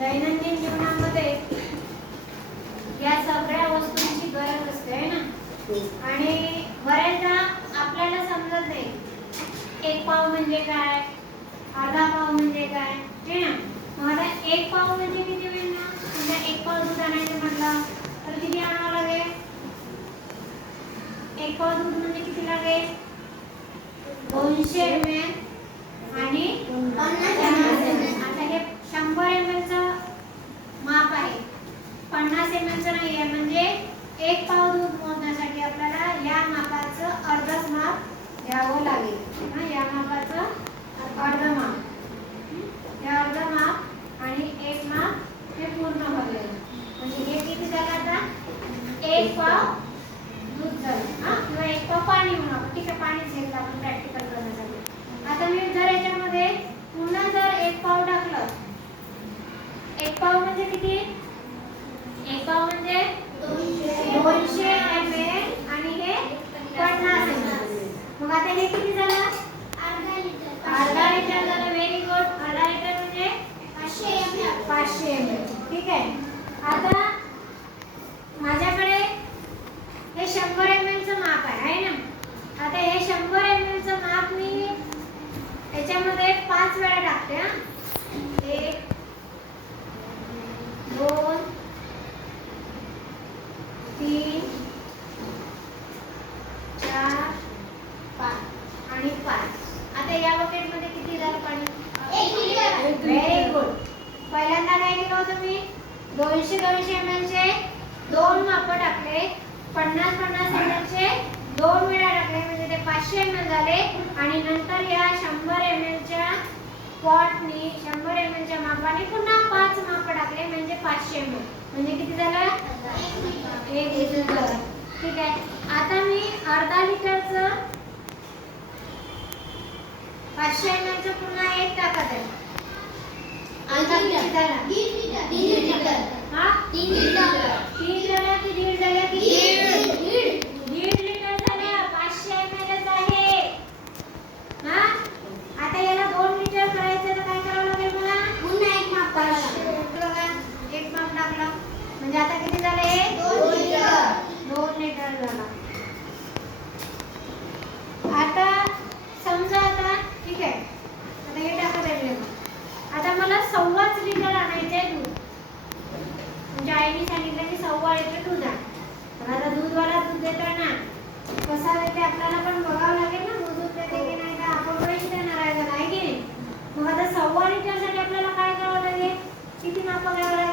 दैनंदिन जीवनामध्ये या सगळ्या वस्तूंची गरज असते है ना? आणि बऱ्याचदा आपल्याला समजत नाही एक पाव म्हणजे काय अर्धा पाव म्हणजे काय है ना? आता एक पाव म्हणजे किती होईल ना समजा एक पाव दूध आणायचं म्हटलं तर किती आणावं लागेल? एक पाव दूध म्हणजे किती लागेल? दोनशे एम आणि आता हे शंभर एम चं माप आहे पन्नास एम एमचं नाही आहे म्हणजे एक पाव दूध मोजण्यासाठी आपल्याला या मापाचं अर्धच माप घ्यावं लागेल. हा या मापाचं अर्ध माप. या अर्ध माप आणि एक माप हे पूर्ण भरलेलं म्हणजे हे किती झालं आता? एक पाव दूध झालं हा किंवा एक पाव पाणी म्हणून आपण ठीक आहे पाणीच घेतलं आपण प्रॅक्टिकल करण्यासाठी आता मी जर याच्यामध्ये पुन्हा जर एक पाव टाकलं एक पाव म्हणजे किती एक पाव म्हणजे दोनशे एम एल आणि हे पन्नास एम मग आता हे किती झालं अर्धा लिटर. झालं व्हेरी गुड अर्धा लिटर म्हणजे? पाचशे एम एल. ठीक आहे. आता माझ्याकडे हे शंभर एम एलचं माप आहे है ना? आता हे शंभर एम एलचं माप मी याच्यामध्ये पाच वेळा टाकते हा. एक दोन तीन चार पाच आणि पाच आता या बकेटमध्ये किती झालं पाणी व्हेरी गुड तुम्ही दोनशे दोनशे एम चे दोन माप टाकले. पन्नास पन्नास एम चे दोन वेळा टाकले म्हणजे ते पाचशे एम एल झाले. आणि नंतर या शंभर एम च्या पॉटनी शंभर एम च्या मापाने पुन्हा पाच माप टाकले म्हणजे पाचशे एम एल म्हणजे किती झालं? एक लिटर झालं. ठीक आहे. आता मी अर्धा लिटरचं पाचशे एम एलचं पुन्हा एक टाकत आहे. आता किती झालं हा तीन झाल्या की दीड झाल्या की दीड लिटर झाल्या पाचशे एम एल आहे हा आता याला दोन लिटर करायचं तर काय करावं लागेल मला पाचशे बघा एक माप टाकला म्हणजे आता किती झालं हे दोन लिटर झाला आता समजा आता ठीक आहे आता हे टाकत आहे आता मला सव्वाच लिटर आणायचं आहे दूध म्हणजे आईने सांगितलं की सव्वा लिटर दूध आण पण आता दूधवाला दूध देताना कसा देते आपल्याला पण बघावं लागेल ना दूध देते की नाही का आपण पैसे देणार आहे का नाही की नाही मग आता सव्वा लिटरसाठी आपल्याला काय करावं लागेल किती माप घ्यावं लागेल व्हेरी गुड पाचशे एम एल चे दोन जरा लक्षात ठेव असू द्या पाचशे एम एल चे दोन आता दोनशे एम एल चा एक व्हेरी गुड आणि पन्नासचा एक आता पन्नासचा नाही आहे म्हणून काय करणार मी हा या शंभर एम एल च्या मापाचं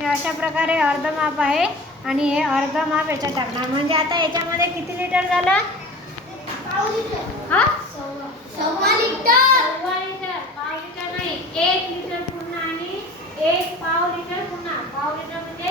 हे अशा प्रकारे अर्ध माप आहे आणि हे अर्ध माप याच्यात टाकणार. म्हणजे आता याच्यामध्ये किती लिटर झालं? हा? सव्वा लिटर. पाव लिटर नाही. एक लिटर पूर्ण आणि एक पाव लिटर पुन्हा. पाव लिटर म्हणजे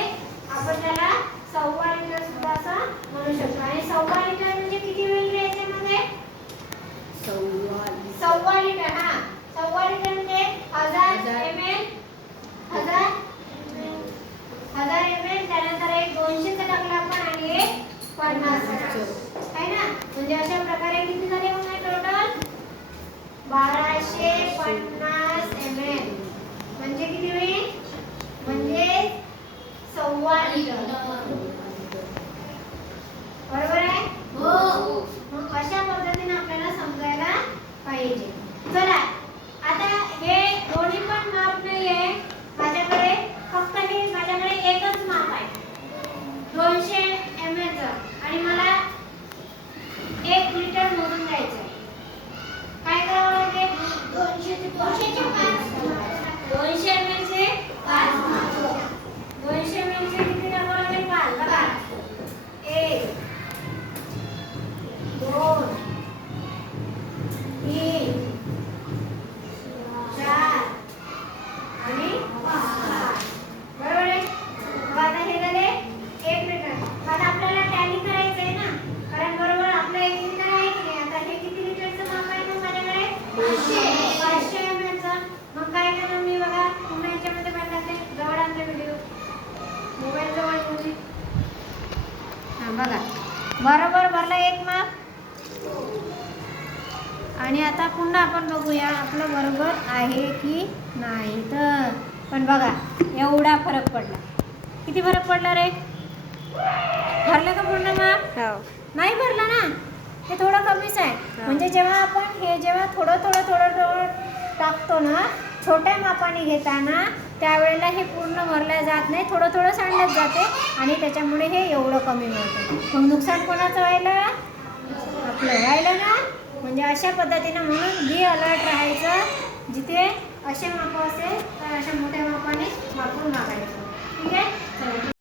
पन्नास एम एल म्हणजे किती होईल? म्हणजे सव्वा लिटर. बरोबर भरला एक माप. आणि आता पुन्हा आपण बघूया आपलं बरोबर आहे की नाही तर. पण बघा एवढा फरक पडला. किती फरक पडला रे? भरलं का पूर्ण माप? हो. नाही भरला ना? हे थोडं कमीच आहे. म्हणजे जेव्हा आपण हे जेव्हा थोडं थोडं थोडं थोडं टाकतो ना छोट्या मापाने घेताना त्यावेळेला हे पूर्ण भरल्या जात नाही थोडं थोडं सांडत जाते आणि त्याच्यामुळे हे एवढं कमी मिळतं. मग नुकसान कोणाचं व्हायला? आपलं राहिलं ना? म्हणजे अशा पद्धतीनं म्हणून बी अलर्ट राहायचं जिथे असे माप असेल तर अशा मोठ्या मापाने वापरून मागायचं